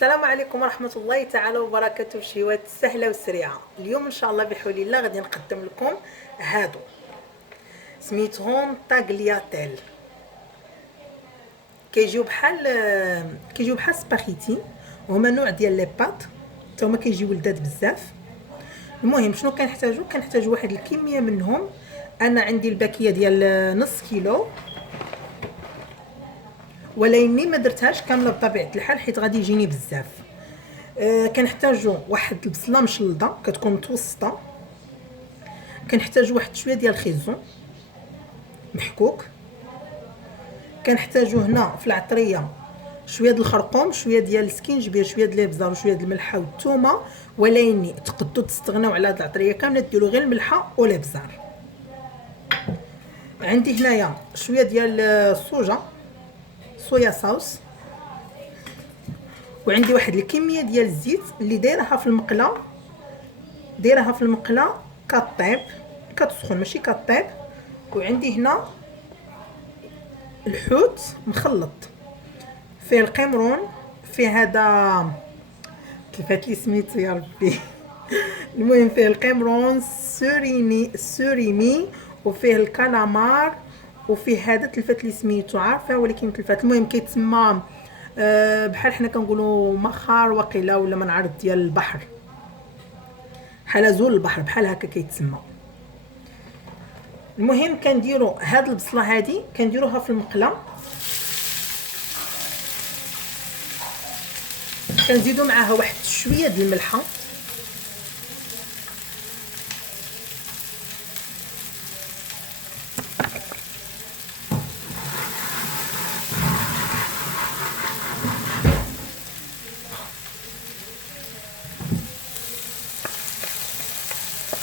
السلام عليكم ورحمة الله تعالى وبركاته. الشهوات السهلة والسريعة. اليوم إن شاء الله بحول الله غادي نقدم لكم هادو سميتهم طاغلياتيل. كيجيو بحال سباغيتي، وهما نوع ديال لي بات، حتى هما كيجيو لذاذ بزاف. المهم شنو كنحتاجو واحد الكمية منهم. انا عندي الباكية ديال نص كيلو، ولكني ما درتهاش كامله بطبيعه الحال حيت غادي يجيني بزاف. كنحتاجو واحد البصله مشلضه كتكون متوسطه، كنحتاجو واحد شويه ديال الخيزون محكوك، كنحتاجو هنا في العطريه شويه ديال الخرقوم، شويه ديال السكينجبير، شويه ديال الابزار، وشويه ديال الملحه والثومه. ولكن تقدروا تستغناو على هاد العطريه كامله ديروا غير الملحه والابزار. عندي هنايا شويه ديال الصوجه صويا صوص، وعندي واحد الكميه ديال الزيت اللي دايرها في المقله كطيب، كتسخن ماشي كطيب. وعندي هنا الحوت مخلط، فيه القمرون، فيه هذا كيفات لي سميتو يا ربي المهم فيه القمرون السوريمي، وفيه الكالامار، وفيه هذا تلفات لي سميتو عارفه ولكن تلفات. المهم كيتسمى بحال حنا كنقولوا مخار وقيله، ولا ما نعرف ديال البحر، حلزون البحر بحال هكا كيتسمى. المهم كنديروا هاد البصله هادي كنديروها في المقله، كنزيدوا معاها واحد شويه ديال الملحه،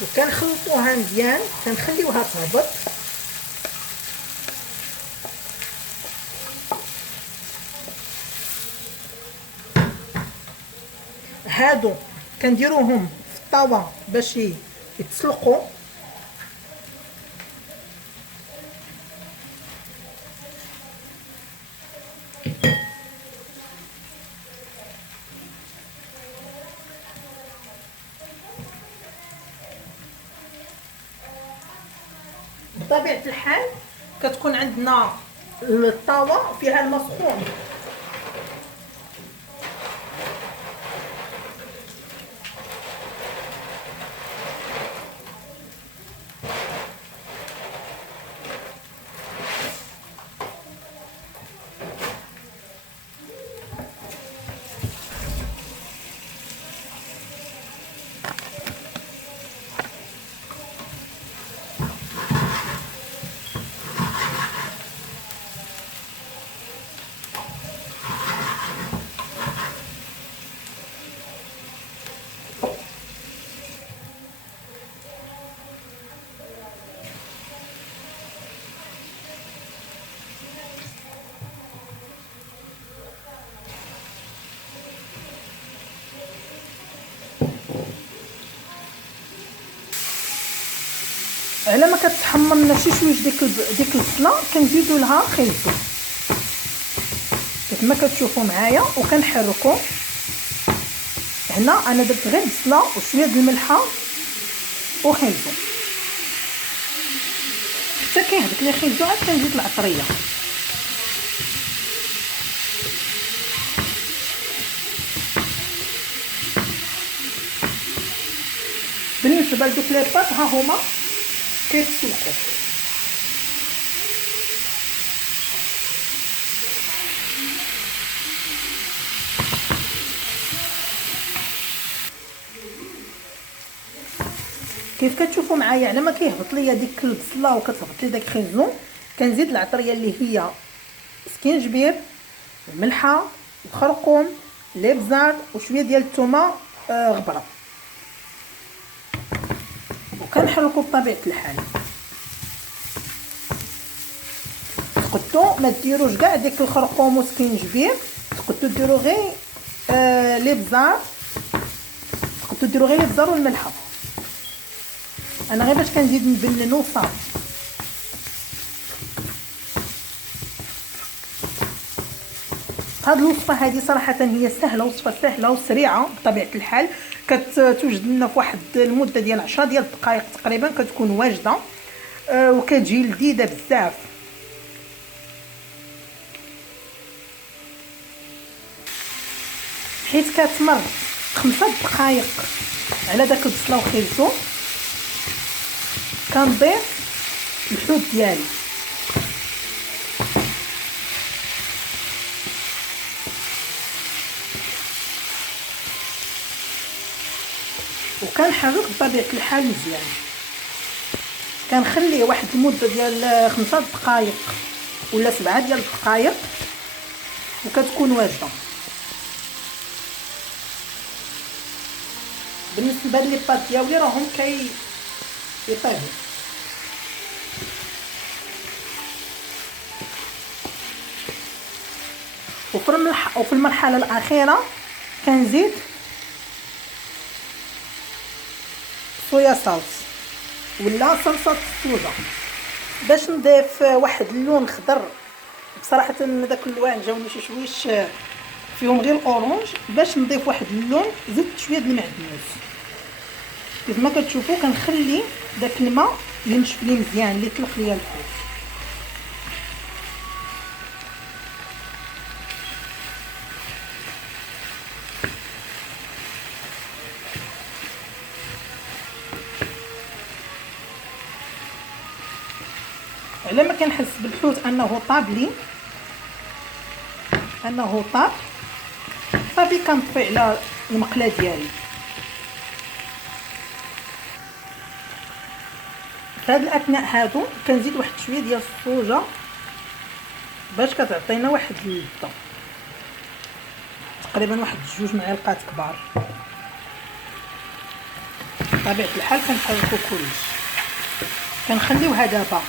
وكنخلطوها مزيان، كنخليوها تهبط. هادو كنديروهم في الطاوه باش يتسلقوا. بطبيعه الحال كتكون عندنا الطاوه فيها الماء سخون، على ما كتحمر لنا شي شويه ديك البصله كنزيدوا لها خيزو كيف ما كتشوفوا معايا، وكنحركوا. هنا انا درت غير بصله وشويه ديال الملحه وخيزو، حتى كيهبط لي خيزو عاد كنزيد العطريه. بالنسبه لدوك لي بات ها هما كيتسلقوا. كيف كتشوفوا معايا على ما كيهبط ليا ديك البصله وكتهبط لي داك الخيزون، كنزيد العطريه اللي هي سكينجبير، الملحه، الخرقوم، الابزار، وشويه ديال الثومه غبره، وكنحركوا بطبيعه الحال. تقدروا ما ديروش كاع ديك الخرقوم وسكينجبير، تقدروا ديروا غير الابزار، تقدروا ديروا غير الابزار والملحه. انا غير باش كنزيد نبنن وصافي. هاد الوصفه هذه صراحه هي سهله، وصفه سهله وسريعه بطبيعه الحال، كتوجد لنا في واحد المده ديال 10 ديال الدقائق تقريبا كتكون واجده، وكتجي لذيذه بزاف. حيت كتمر 5 دقائق على داك البصله وخيلته، كنضيف الحوت ديالي وكنحرك بطبيعه الحال مزيان. كنخليه واحد المده ديال 5 دقائق ولا 7 ديال الدقائق وكتكون واجده. بالنسبه لي بات ديالي راهم يطيبوا. وفي المرحله الاخيره كنزيد صويا صوص ولا صلصه الصوجه باش نضيف واحد اللون خضر. بصراحه داك اللوان جاوني شي شويش فيهم غير الاورانج، باش نضيف واحد اللون زدت شويه د المعدنوس. كيف ما كتشوفوا كنخلي داك الماء ينشف لي مزيان اللي طلق ليا الحوت. على ما كنحس بالحوت انه طاب لي، انه طاب، صافي كنطفي على المقله ديالي. في هذا الاثناء هادو كنزيد واحد شويه ديال الصوجه باش كتعطينا واحد اللذه، تقريبا واحد 2 معالق كبار. بطبيعه الحال كنحركو كلشي، كنخليوها دابا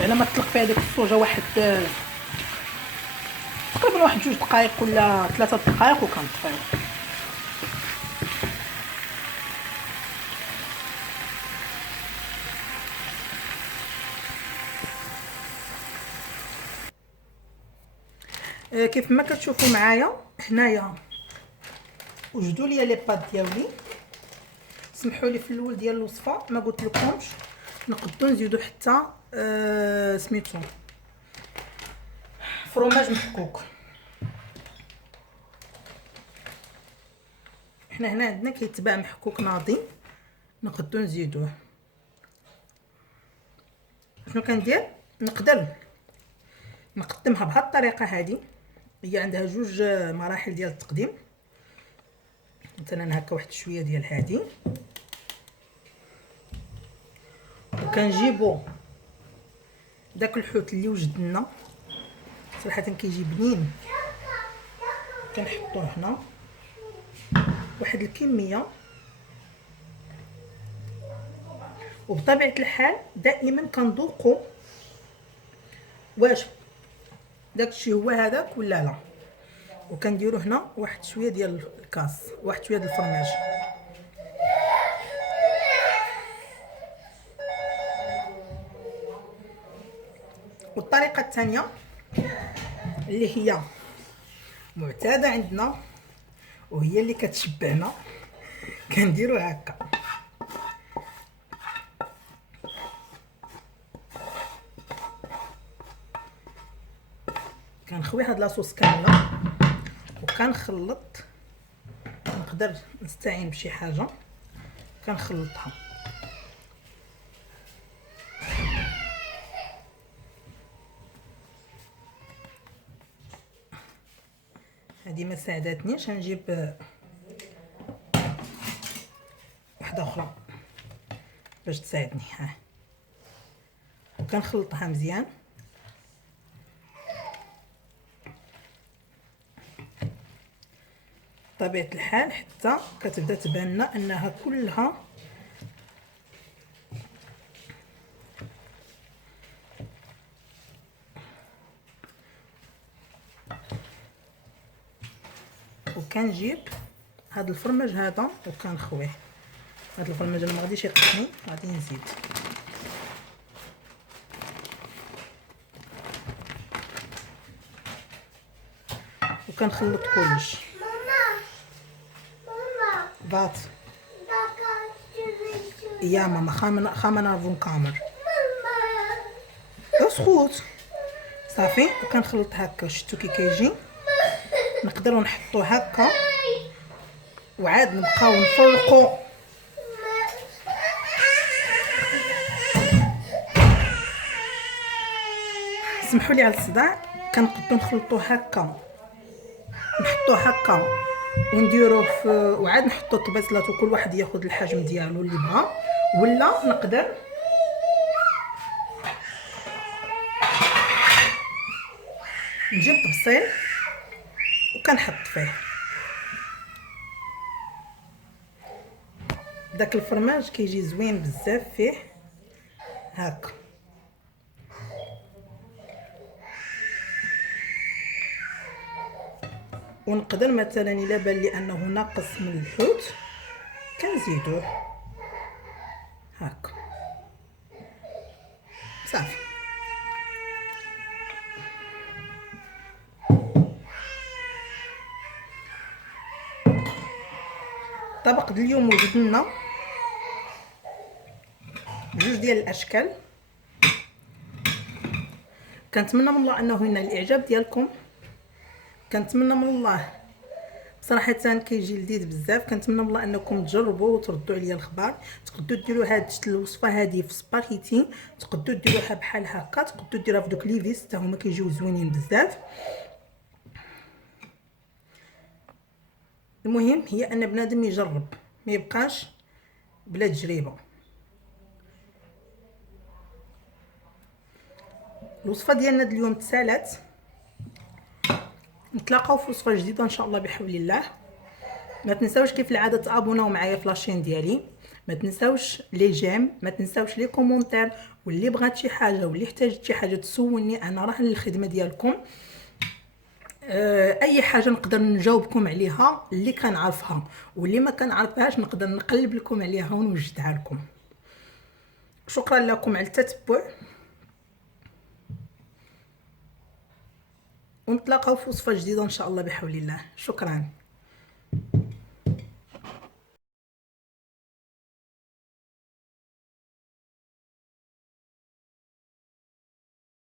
على ما تطلق فيها ديك الصوجه واحد تقريبا واحد 2 دقائق ولا 3 دقائق وكنطفيو. كيف ما كتشوفوا معايا هنايا وجدوا لي لي بات ديالي. سمحوا لي في الاول ديال الوصفه ما قلت لكمش نقدروا نزيدوا حتى سميتو فروماج محكوك. حنا هنا عندنا كيتباع محكوك ناضي، نقدروا نزيدوه. شنو كندير؟ نقدر نقدمها بهذه الطريقه هذه، هي عندها 2 مراحل ديال التقديم. مثلا هكا واحد شويه ديال هذه، وكنجيبو داك الحوت اللي وجد لنا صراحه كيجي بنين، كنحطوه هنا واحد الكميه. وبطبيعه الحال دائما كنذوقوا واش داكشي هو هذاك ولا لا، وكنديروا هنا واحد شويه ديال الكاس، واحد شويه ديال الفرماج. والطريقه الثانيه اللي هي معتاده عندنا وهي اللي كتشبعنا، كنديروا هكا، كنخوي هاد لاصوص كامله وكنخلط. نقدر نستعين بشي حاجه كنخلطها. هذه ما ساعدتنيش، غنجيب واحده اخرى باش تساعدني. ها وكنخلطها مزيان. بطبيعه الحال حتى كتبدا تبان لنا انها كلها وكنجيب هذا الفرماج هذا وكنخويه. هذا الفرماج انا ما غاديش يقطعني، غادي نزيد وكنخلط كلشي. بات يا ماما خامنا فون كامر اسكت صافي. وكنخلط هكا، شفتو كي كيجي. نقدروا نحطوه هكا وعاد نبقاو نفرقوا. سمحوا لي على الصداع. كنقدروا نخلطوه هكا، نحطوه هكا ونديروه في، وعاد نحطو الطبيصلات وكل واحد ياخذ الحجم ديالو اللي بغا. ولا نقدر نجيب طبسيل وكنحط فيه داك الفرماج، كيجي زوين بزاف فيه هكا. ونقدر مثلا الا بان لي انه ناقص من الحوت كنزيدوه هكا صافي. الطبق ديال اليوم وجد لنا جوج ديال الاشكال. كنتمنى من الله انه ينال الاعجاب ديالكم. كنتمنى من الله صراحه كيجي لذيذ بزاف. كنتمنى من الله انكم تجربوا وتردوا عليا الخبر. تقدروا ديروا هاد الوصفه هذه في سباغيتي، تقدروا ديروها بحال هكا، تقدروا ديروها في دوك ليفيس حتى هما كيجيو زوينين بزاف. المهم هي ان بنادم يجرب، ما يبقاش بلا تجربه. الوصفه ديالنا اليوم تسالات. نتلاقاو في وصفه جديده ان شاء الله بحول الله. ما تنساوش كيف العاده تابوناو معايا في لاشين ديالي. ما تنساوش لي جيم، ما تنساوش لي كومونتير. واللي بغات شي حاجه واللي احتاجت شي حاجه تسولني، انا راه للخدمه ديالكم. اي حاجه نقدر نجاوبكم عليها اللي كنعرفها، واللي ما كنعرفهاش نقدر نقلب لكم عليها ونوجدها لكم. شكرا لكم على التتبع، ونتلاقاو في وصفه جديده ان شاء الله بحول الله. شكرا.